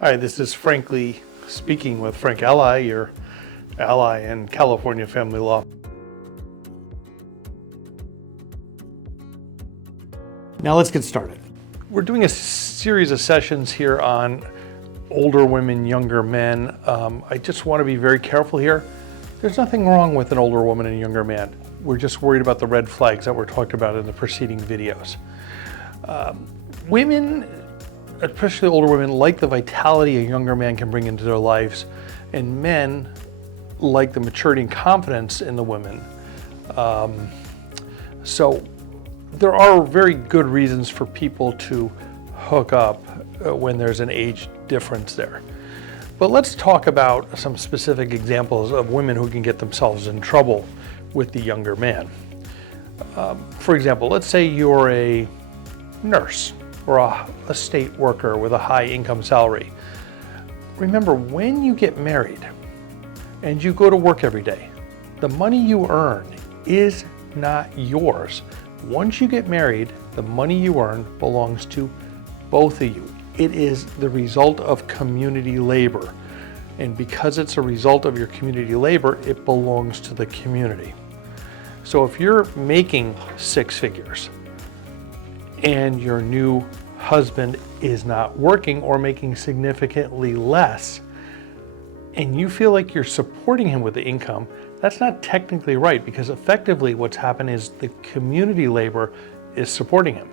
Hi, this is Frankly speaking with Frank Ally, your ally in California family law. Now let's get started. We're doing a series of sessions here on older women, younger men. I just want to be very careful here. There's nothing wrong with an older woman and a younger man. We're just worried about the red flags that were talked about in the preceding videos. Women, especially older women, like the vitality a younger man can bring into their lives, and men like the maturity and confidence in the women. So there are very good reasons for people to hook up when there's an age difference there. But let's talk about some specific examples of women who can get themselves in trouble with the younger man. For example, let's say you're a nurse or a state worker with a high income salary. Remember, when you get married and you go to work every day, the money you earn is not yours. Once you get married, the money you earn belongs to both of you. It is the result of community labor. And because it's a result of your community labor, it belongs to the community. So if you're making six figures and your new husband is not working or making significantly less, and you feel like you're supporting him with the income, that's not technically right, because effectively what's happened is the community labor is supporting him.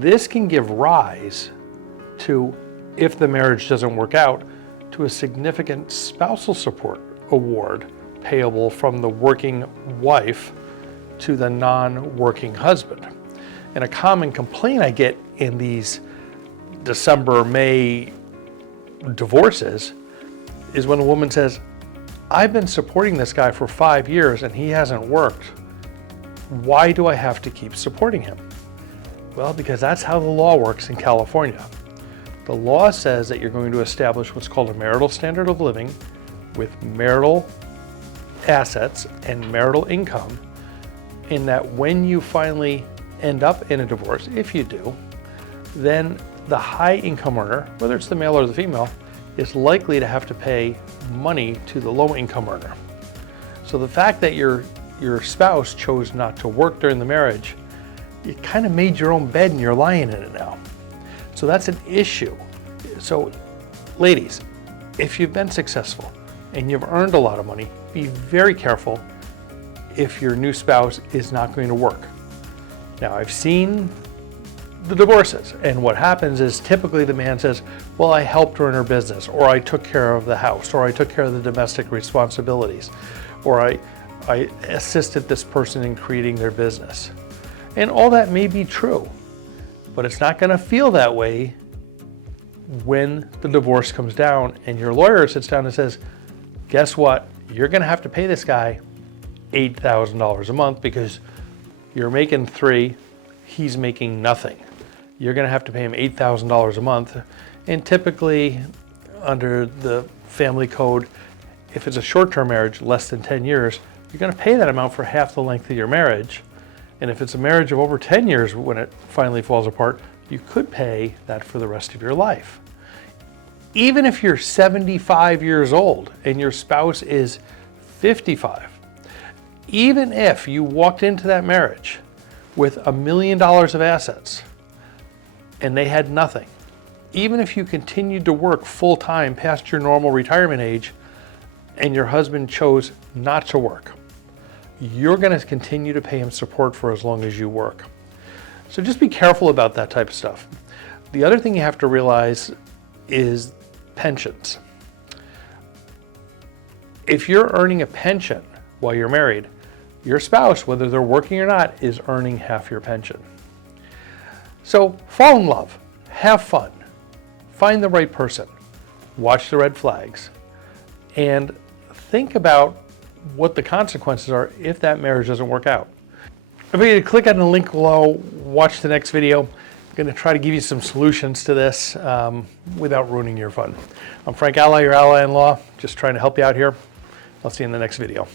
This can give rise to, if the marriage doesn't work out, to a significant spousal support award payable from the working wife to the non-working husband. And a common complaint I get in these December, May divorces is when a woman says, I've been supporting this guy for 5 years and he hasn't worked. Why do I have to keep supporting him? Well, because that's how the law works in California. The law says that you're going to establish what's called a marital standard of living with marital assets and marital income, in that when you finally end up in a divorce, if you do, then the high income earner, whether it's the male or the female, is likely to have to pay money to the low income earner. So the fact that your spouse chose not to work during the marriage, you kind of made your own bed and you're lying in it now. So that's an issue. So ladies, if you've been successful and you've earned a lot of money, be very careful if your new spouse is not going to work. Now, I've seen the divorces, and what happens is typically the man says, well, I helped her in her business, or I took care of the house, or I took care of the domestic responsibilities, or I assisted this person in creating their business. And all that may be true, but it's not going to feel that way when the divorce comes down and your lawyer sits down and says, guess what? You're going to have to pay this guy $8,000 a month because you're making $3,000, he's making nothing. You're going to have to pay him $8,000 a month. And typically, under the family code, if it's a short-term marriage, less than 10 years, you're going to pay that amount for half the length of your marriage. And if it's a marriage of over 10 years when it finally falls apart, you could pay that for the rest of your life. Even if you're 75 years old and your spouse is 55, even if you walked into that marriage with $1 million of assets and they had nothing, even if you continued to work full-time past your normal retirement age and your husband chose not to work, you're going to continue to pay him support for as long as you work. So just be careful about that type of stuff. The other thing you have to realize is pensions. If you're earning a pension while you're married, your spouse, whether they're working or not, is earning half your pension. So fall in love, have fun, find the right person, watch the red flags, and think about what the consequences are if that marriage doesn't work out. If you click on the link below, watch the next video. I'm going to try to give you some solutions to this without ruining your fun. I'm Frank Ally, your ally in law, just trying to help you out here. I'll see you in the next video.